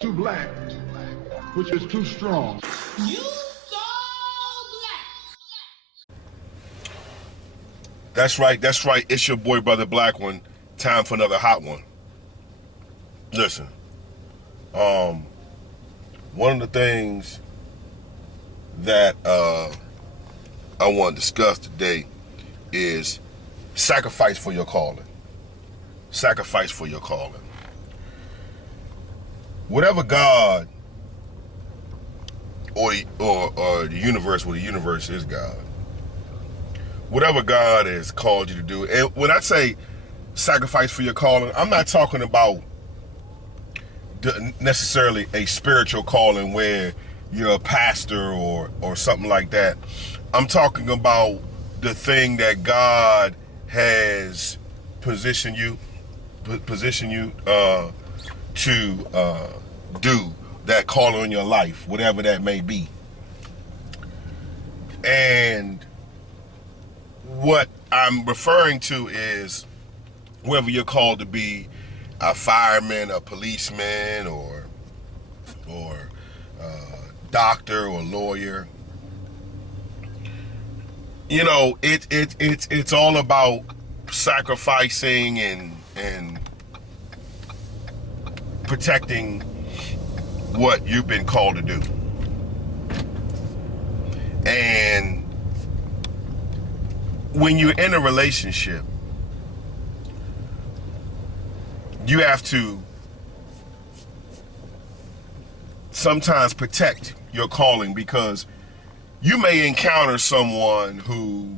Too black, which is too strong. You so black. That's right. It's your boy, Brother Black One. Time for another hot one. Listen, one of the things that I want to discuss today is sacrifice for your calling. Sacrifice for your calling. Whatever God or the universe, well, the universe is God. Whatever God has called you to do, and when I say sacrifice for your calling, I'm not talking about necessarily a spiritual calling where you're a pastor or something like that. I'm talking about the thing that God has positioned you to do, that calling in your life, whatever that may be. And what I'm referring to is whether you're called to be a fireman, a policeman, or doctor or lawyer. You know, it's all about sacrificing and protecting what you've been called to do. And when you're in a relationship, you have to sometimes protect your calling, because you may encounter someone who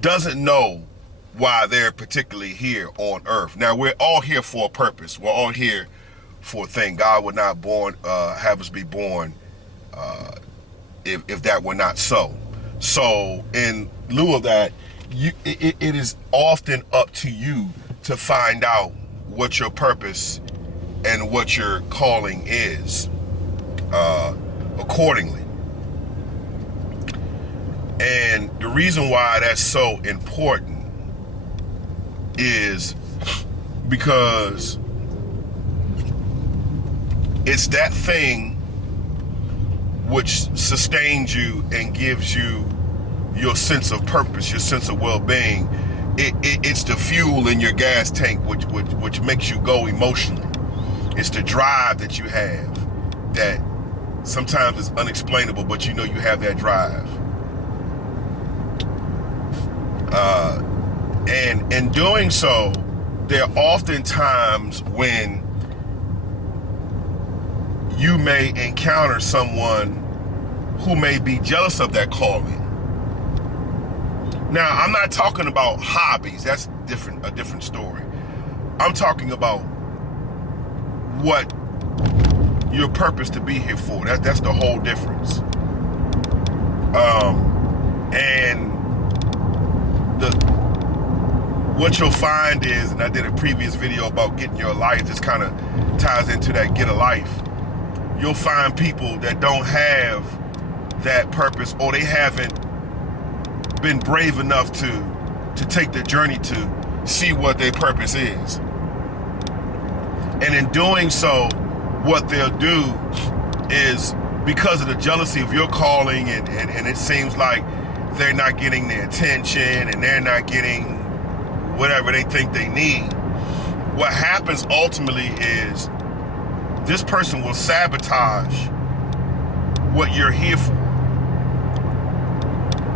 doesn't know why they're particularly here on earth. Now, we're all here for a purpose. We're all here for a thing. God would not have us be born if that were not so. So in lieu of that, it is often up to you to find out what your purpose and what your calling is accordingly. And the reason why that's so important is because it's that thing which sustains you and gives you your sense of purpose, your sense of well-being. It's the fuel in your gas tank which makes you go emotionally. It's the drive that you have that sometimes is unexplainable, but you know you have that drive. And in doing so, there are often times when you may encounter someone who may be jealous of that calling. Now, I'm not talking about hobbies. That's a different story. I'm talking about what your purpose to be here for. That's the whole difference. And what you'll find is, and I did a previous video about getting your life, this kind of ties into that get a life. You'll find people that don't have that purpose, or they haven't been brave enough to take the journey to see what their purpose is. And in doing so, what they'll do is, because of the jealousy of your calling, and it seems like they're not getting the attention and they're not getting whatever they think they need, what happens ultimately is this person will sabotage what you're here for.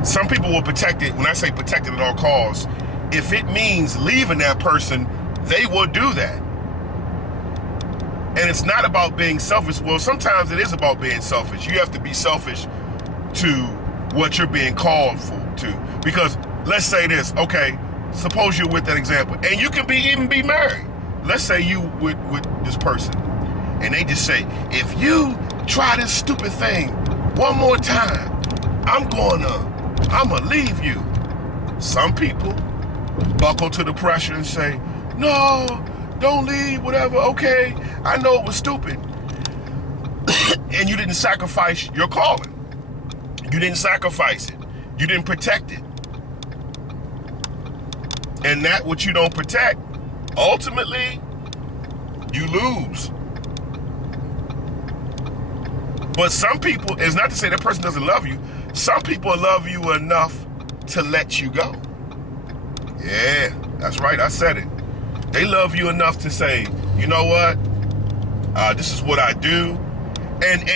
Some people will protect it. When I say protect it at all costs, if it means leaving that person, they will do that. And it's not about being selfish. Well, sometimes it is about being selfish. You have to be selfish to what you're being called to. Because let's say this, okay, suppose you're with that example, and you can even be married. Let's say you with this person, and they just say, if you try this stupid thing one more time, I'm gonna leave you. Some people buckle to the pressure and say, no, don't leave, whatever, okay, I know it was stupid. And you didn't sacrifice your calling. You didn't sacrifice it. You didn't protect it. And that which you don't protect, ultimately, you lose. But some people, it's not to say that person doesn't love you. Some people love you enough to let you go. Yeah, that's right, I said it. They love you enough to say, you know what? This is what I do. And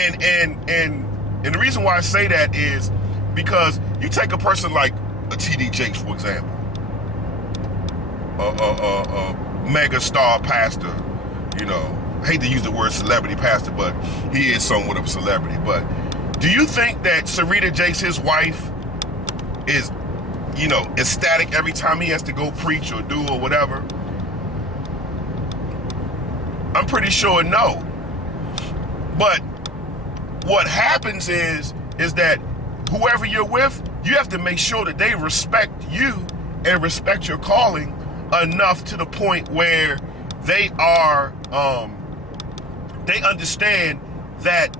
the reason why I say that is because you take a person like a T.D. Jakes, for example, a mega star pastor, you know, I hate to use the word celebrity pastor, but he is somewhat of a celebrity. But do you think that Sarita Jakes, his wife, is, you know, ecstatic every time he has to go preach or do or whatever? I'm pretty sure no. But what happens is that whoever you're with, you have to make sure that they respect you and respect your calling enough to the point where they are, they understand that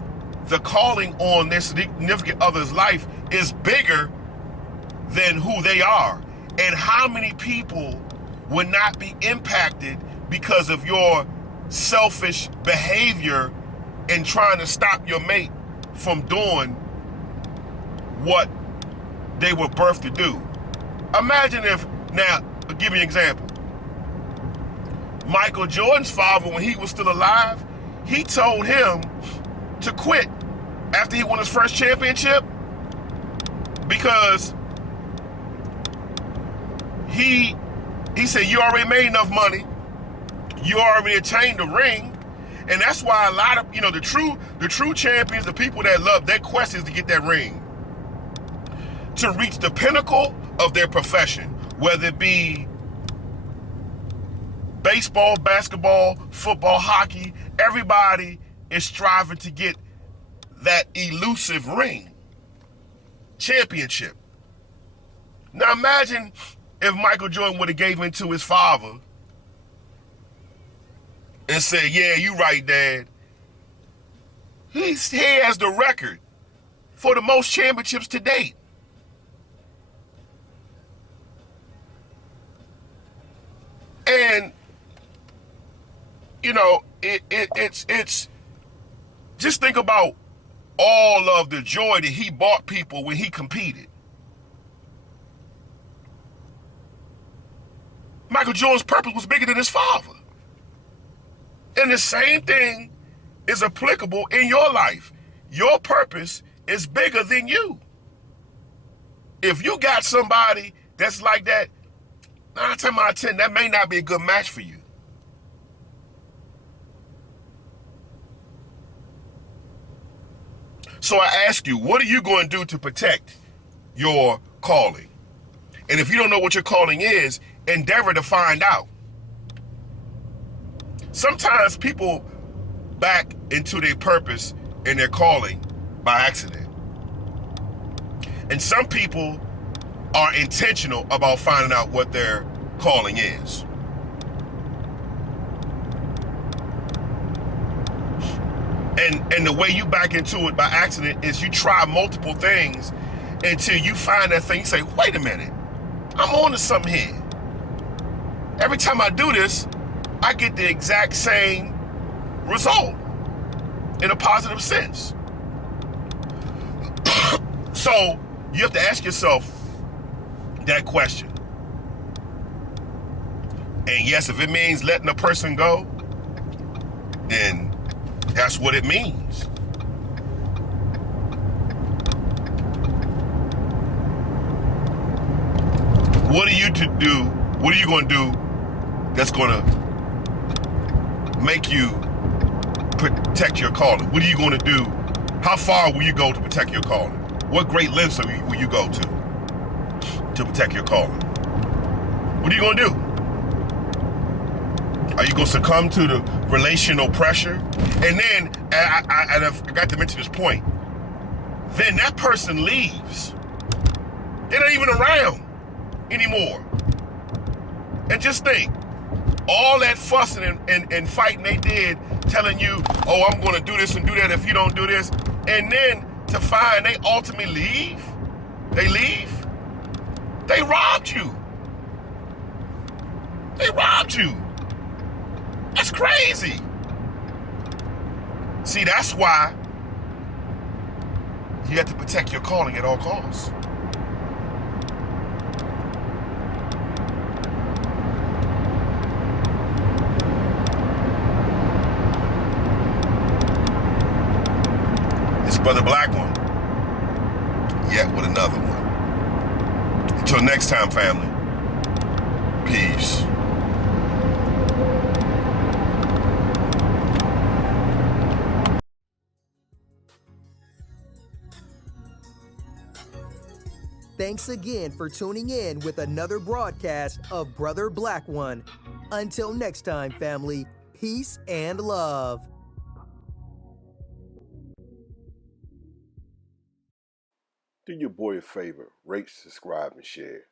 the calling on their significant other's life is bigger than who they are. And how many people would not be impacted because of your selfish behavior in trying to stop your mate from doing what they were birthed to do? Imagine if, now, I'll give you an example. Michael Jordan's father, when he was still alive, he told him to quit after he won his first championship because he said, you already made enough money. You already attained the ring. And that's why a lot of, you know, the true champions, the people that love, their quest is to get that ring, to reach the pinnacle of their profession, whether it be baseball, basketball, football, hockey. Everybody is striving to get that elusive ring, championship. Now imagine if Michael Jordan would have gave in to his father and said, yeah, you right, Dad. He has the record for the most championships to date. And, you know, it's just think about all of the joy that he brought people when he competed. Michael Jordan's purpose was bigger than his father. And the same thing is applicable in your life. Your purpose is bigger than you. If you got somebody that's like that, 9 times out of 10, that may not be a good match for you. So I ask you, what are you going to do to protect your calling? And if you don't know what your calling is, endeavor to find out. Sometimes people back into their purpose and their calling by accident. And some people are intentional about finding out what their calling is. And the way you back into it by accident is you try multiple things until you find that thing. You say, wait a minute, I'm on to something here. Every time I do this, I get the exact same result in a positive sense. So you have to ask yourself that question. And yes, if it means letting a person go, then that's what it means. What are you to do? What are you going to do that's going to make you protect your calling? What are you going to do? How far will you go to protect your calling? What great lengths will you go to protect your calling? What are you going to do? Are you going to succumb to the relational pressure? And then, I forgot to mention this point, then that person leaves. They're not even around anymore. And just think, all that fussing and fighting they did, telling you, oh, I'm going to do this and do that if you don't do this, and then to find they ultimately leave, they robbed you. They robbed you. That's crazy. See, that's why you have to protect your calling at all costs. It's Brother Black One, yet with another one. Until next time, family. Peace. Thanks again for tuning in with another broadcast of Brother Black One. Until next time, family, peace and love. Do your boy a favor, rate, subscribe, and share.